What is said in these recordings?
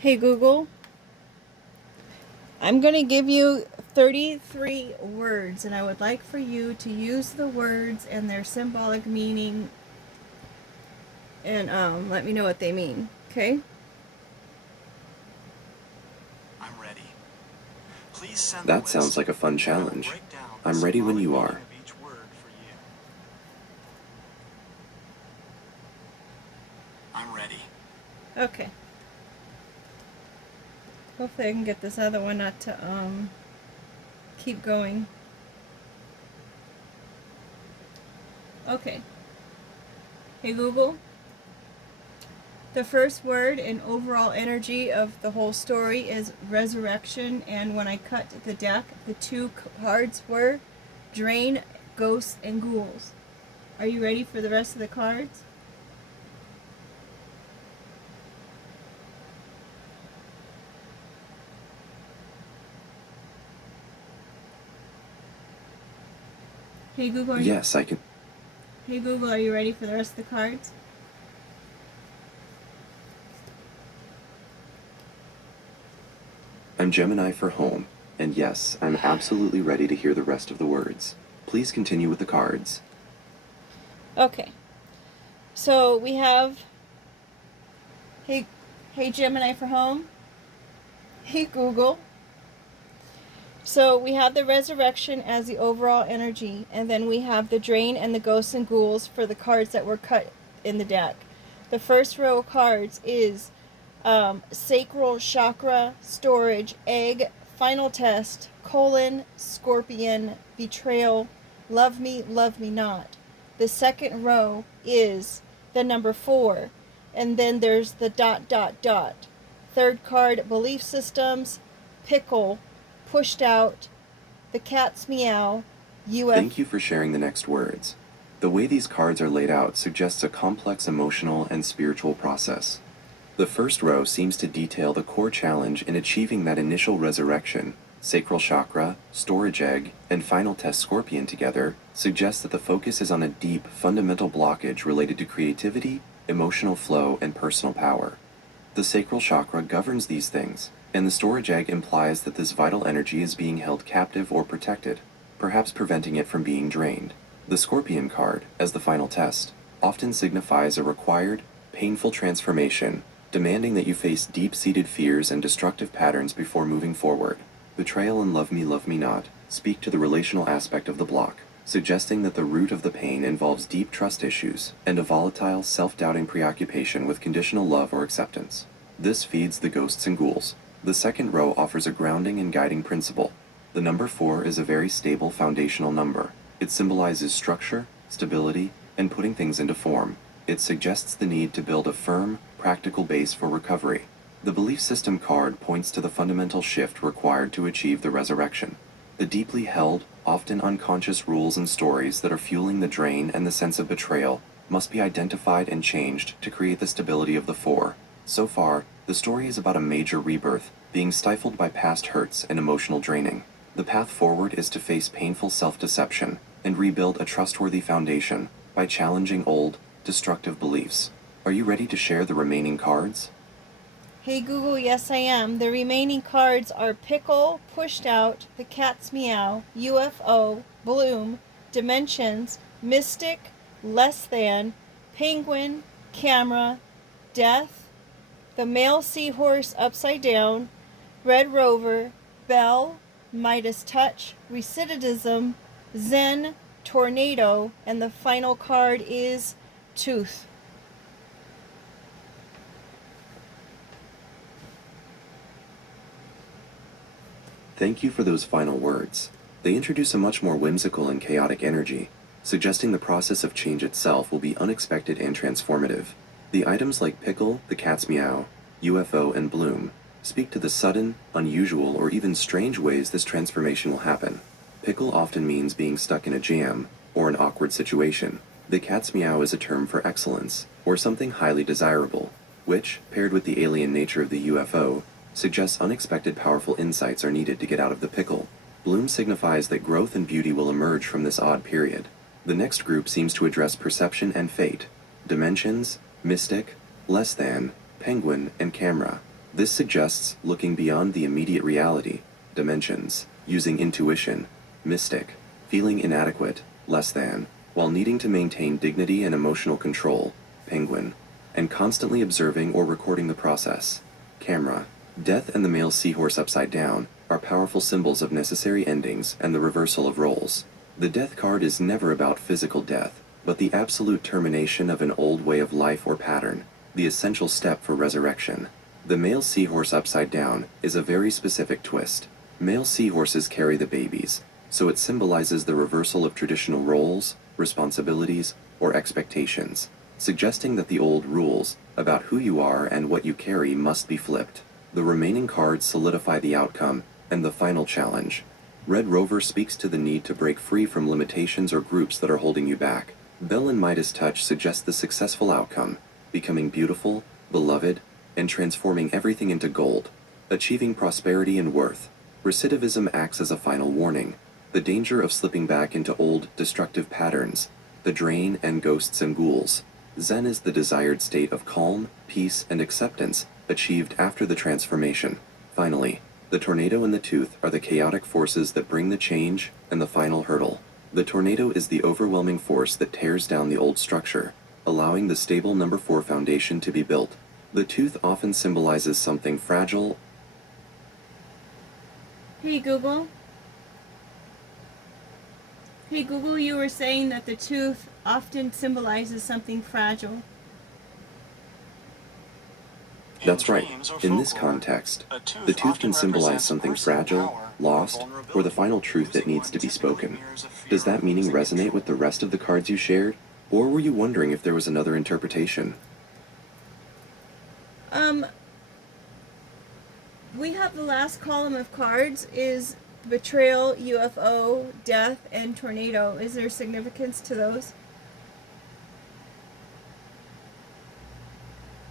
Hey Google, I'm going to give you 33 words, and I would like for you to use the words and their symbolic meaning and let me know what they mean, okay? I'm ready. Please send the That sounds list, like a fun and I will challenge. break down the I'm ready when symbolic you meaning are. of each word for you. I'm ready. Okay. Hopefully I can get this other one not to keep going. Okay. Hey Google, the first word and overall energy of the whole story is resurrection, and when I cut the deck, the two cards were drain, ghosts, and ghouls. Are you ready for the rest of the cards? Hey Google, are you, Yes, I can. hey Google, are you ready for the rest of the cards? I'm Gemini for home, and yes, I'm absolutely ready to hear the rest of the words. Please continue with the cards. Okay. So we have hey hey Gemini for home. Hey Google. So we have the resurrection as the overall energy, and then we have the drain and the ghosts and ghouls for the cards that were cut in the deck. The first row of cards is sacral chakra, storage, egg, final test, colon, scorpion, betrayal, love me not. The second row is the number 4, and then there's the dot dot dot. Third card, belief systems, pickle, pushed out, the cat's meow, UF. Thank you for sharing the next words. The way these cards are laid out suggests a complex emotional and spiritual process. The first row seems to detail the core challenge in achieving that initial resurrection. Sacral chakra, storage egg, and final test scorpion together suggest that the focus is on a deep, fundamental blockage related to creativity, emotional flow, and personal power. The sacral chakra governs these things, and the storage egg implies that this vital energy is being held captive or protected, perhaps preventing it from being drained. The scorpion card, as the final test, often signifies a required, painful transformation, demanding that you face deep-seated fears and destructive patterns before moving forward. Betrayal and love me not speak to the relational aspect of the block, suggesting that the root of the pain involves deep trust issues and a volatile, self-doubting preoccupation with conditional love or acceptance. This feeds the ghosts and ghouls. The second row offers a grounding and guiding principle. The number 4 is a very stable foundational number. It symbolizes structure, stability, and putting things into form. It suggests the need to build a firm, practical base for recovery. The belief system card points to the fundamental shift required to achieve the resurrection. The deeply held, often unconscious rules and stories that are fueling the drain and the sense of betrayal must be identified and changed to create the stability of the 4. So far, the story is about a major rebirth, being stifled by past hurts and emotional draining. The path forward is to face painful self-deception and rebuild a trustworthy foundation by challenging old, destructive beliefs. Are you ready to share the remaining cards? Hey Google, yes I am. The remaining cards are Pickle, Pushed Out, The Cat's Meow, UFO, Bloom, Dimensions, Mystic, Less Than, Penguin, Camera, Death, The Male Seahorse Upside Down, Red Rover, Bell, Midas Touch, Recidivism, Zen, Tornado, and the final card is Tooth. Thank you for those final words. They introduce a much more whimsical and chaotic energy, suggesting the process of change itself will be unexpected and transformative. The items like Pickle, the Cat's Meow, UFO, and Bloom speak to the sudden, unusual, or even strange ways this transformation will happen. Pickle often means being stuck in a jam or an awkward situation. The Cat's Meow is a term for excellence, or something highly desirable, which, paired with the alien nature of the UFO, suggests unexpected powerful insights are needed to get out of the pickle. Bloom signifies that growth and beauty will emerge from this odd period. The next group seems to address perception and fate, dimensions, mystic, less than, penguin, and camera. This suggests looking beyond the immediate reality, dimensions, using intuition, mystic, feeling inadequate, less than, while needing to maintain dignity and emotional control, penguin, and constantly observing or recording the process, camera. Death and the male seahorse upside down are powerful symbols of necessary endings and the reversal of roles. The death card is never about physical death, but the absolute termination of an old way of life or pattern, the essential step for resurrection. The male seahorse upside down is a very specific twist. Male seahorses carry the babies, so it symbolizes the reversal of traditional roles, responsibilities, or expectations, suggesting that the old rules about who you are and what you carry must be flipped. The remaining cards solidify the outcome and the final challenge. Red Rover speaks to the need to break free from limitations or groups that are holding you back. Bell and Midas Touch suggest the successful outcome, becoming beautiful, beloved, and transforming everything into gold, achieving prosperity and worth. Recidivism acts as a final warning, the danger of slipping back into old, destructive patterns, the drain and ghosts and ghouls. Zen is the desired state of calm, peace, and acceptance achieved after the transformation. Finally, the tornado and the tooth are the chaotic forces that bring the change and the final hurdle. The tornado is the overwhelming force that tears down the old structure, allowing the stable number 4 foundation to be built. The tooth often symbolizes something fragile. Hey Google. Hey Google, you were saying that the tooth often symbolizes something fragile. That's right. dreams or In this folklore, context, a the tooth often can symbolize represents something personal fragile, power lost, or the vulnerability, final truth that using needs one to be typically spoken. mirrors a fear Does that of meaning losing resonate control. with the rest of the cards you shared? Or were you wondering if there was another interpretation? We have the last column of cards is betrayal, UFO, death, and tornado. Is there significance to those?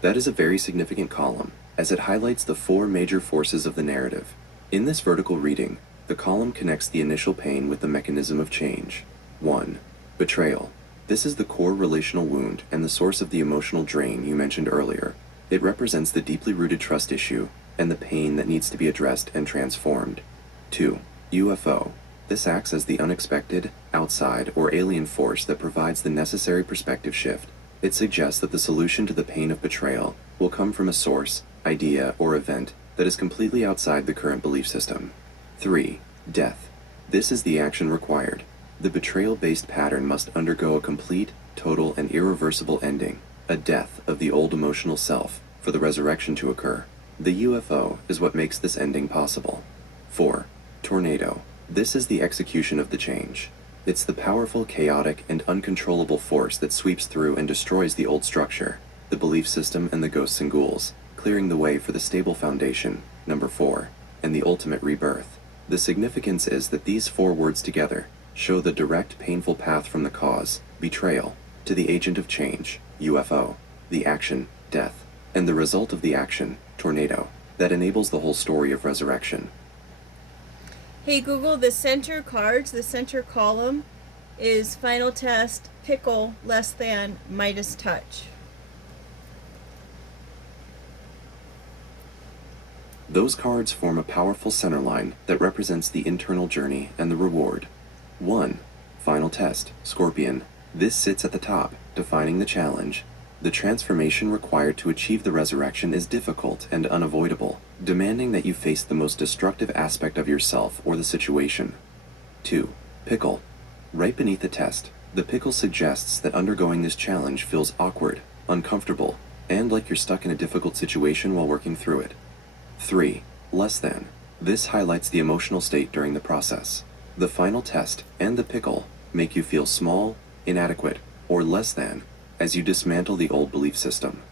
That is a very significant column, as it highlights the 4 major forces of the narrative. In this vertical reading, the column connects the initial pain with the mechanism of change. 1. Betrayal. This is the core relational wound and the source of the emotional drain you mentioned earlier. It represents the deeply rooted trust issue and the pain that needs to be addressed and transformed. 2. UFO. This acts as the unexpected, outside, or alien force that provides the necessary perspective shift. It suggests that the solution to the pain of betrayal will come from a source, idea, or event that is completely outside the current belief system. 3. Death. This is the action required. The betrayal-based pattern must undergo a complete, total, and irreversible ending, a death of the old emotional self, for the resurrection to occur. The UFO is what makes this ending possible. 4. Tornado. This is the execution of the change. It's the powerful, chaotic, and uncontrollable force that sweeps through and destroys the old structure, the belief system, and the ghosts and ghouls, clearing the way for the stable foundation, number 4, and the ultimate rebirth. The significance is that these 4 words together show the direct, painful path from the cause, betrayal, to the agent of change, UFO, the action, death, and the result of the action, tornado, that enables the whole story of resurrection. Hey Google, the center cards, the center column is final test, pickle, less than, Midas touch. Those cards form a powerful centerline that represents the internal journey and the reward. 1. Final test, Scorpion. This sits at the top, defining the challenge. The transformation required to achieve the resurrection is difficult and unavoidable, demanding that you face the most destructive aspect of yourself or the situation. 2. Pickle. Right beneath the test, the pickle suggests that undergoing this challenge feels awkward, uncomfortable, and like you're stuck in a difficult situation while working through it. 3. Less than. This highlights the emotional state during the process. The final test and the pickle make you feel small, inadequate, or less than as you dismantle the old belief system.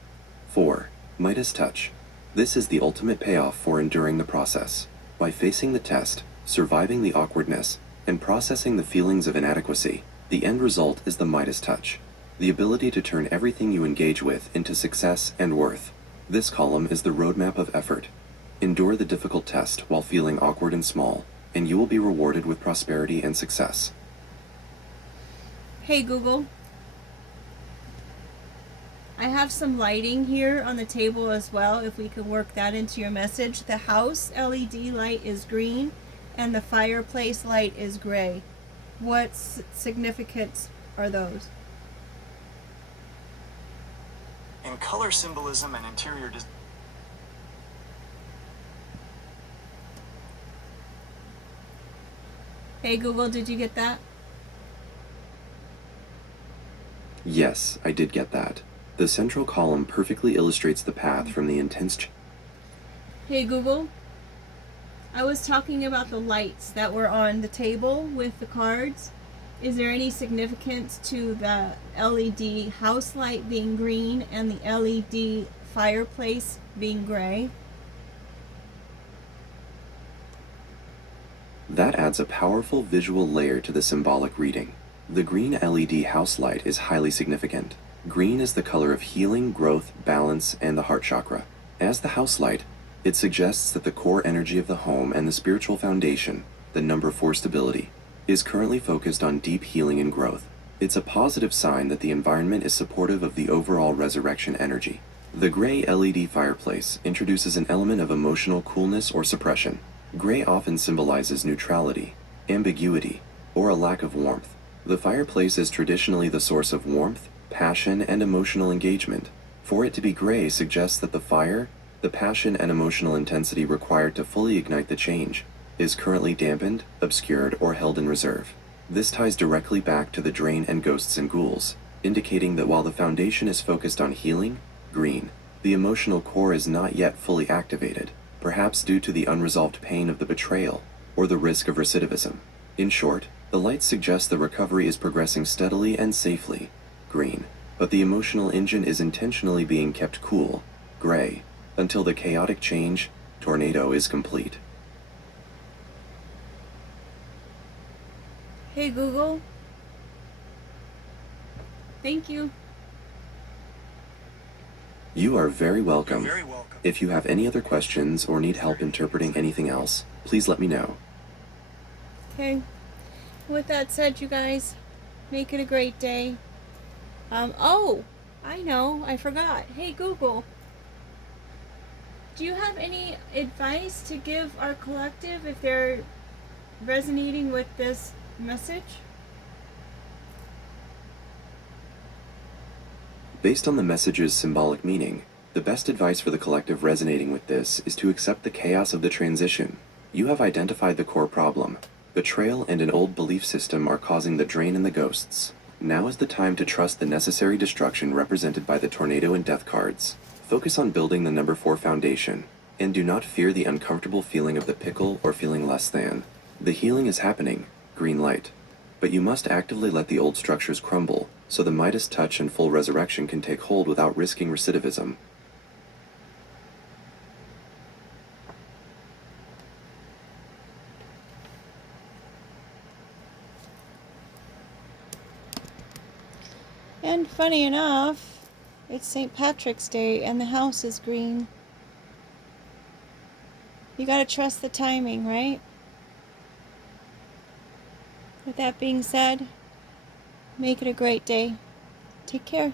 4. Midas touch. This is the ultimate payoff for enduring the process. By facing the test, surviving the awkwardness, and processing the feelings of inadequacy, the end result is the Midas touch, the ability to turn everything you engage with into success and worth. This column is the roadmap of effort. Endure the difficult test while feeling awkward and small, and you will be rewarded with prosperity and success. Hey Google, I have some lighting here on the table as well, if we can work that into your message. The house LED light is green and the fireplace light is gray. What significance are those? In color symbolism and interior design, Hey Google, did you get that? Yes, I did get that. The central column perfectly illustrates the path from the intense Hey Google, I was talking about the lights that were on the table with the cards. Is there any significance to the LED house light being green and the LED fireplace being gray? That adds a powerful visual layer to the symbolic reading. The green LED house light is highly significant. Green is the color of healing, growth, balance, and the heart chakra. As the house light, it suggests that the core energy of the home and the spiritual foundation, the number 4 stability, is currently focused on deep healing and growth. It's a positive sign that the environment is supportive of the overall resurrection energy. The gray LED fireplace introduces an element of emotional coolness or suppression. Gray often symbolizes neutrality, ambiguity, or a lack of warmth. The fireplace is traditionally the source of warmth, passion, and emotional engagement. For it to be gray suggests that the fire, the passion and emotional intensity required to fully ignite the change, is currently dampened, obscured, or held in reserve. This ties directly back to the drain and ghosts and ghouls, indicating that while the foundation is focused on healing, green, the emotional core is not yet fully activated, perhaps due to the unresolved pain of the betrayal or the risk of recidivism. In short, the lights suggest the recovery is progressing steadily and safely, green, but the emotional engine is intentionally being kept cool, gray, until the chaotic change, tornado, is complete. Hey Google. Thank you. You are very you're welcome. very welcome. If you have any other questions or need help interpreting anything else, please let me know. Okay. With that said, you guys, make it a great day. Oh, I know, I forgot. Hey Google, do you have any advice to give our collective if they're resonating with this message? Based on the message's symbolic meaning, the best advice for the collective resonating with this is to accept the chaos of the transition. You have identified the core problem. Betrayal and an old belief system are causing the drain and the ghosts. Now is the time to trust the necessary destruction represented by the tornado and death cards. Focus on building the number 4 foundation, and do not fear the uncomfortable feeling of the pickle or feeling less than. The healing is happening, green light. But you must actively let the old structures crumble, so the Midas touch and full resurrection can take hold without risking recidivism. And funny enough, it's St. Patrick's Day and the house is green. You gotta trust the timing, right? With that being said, make it a great day. Take care.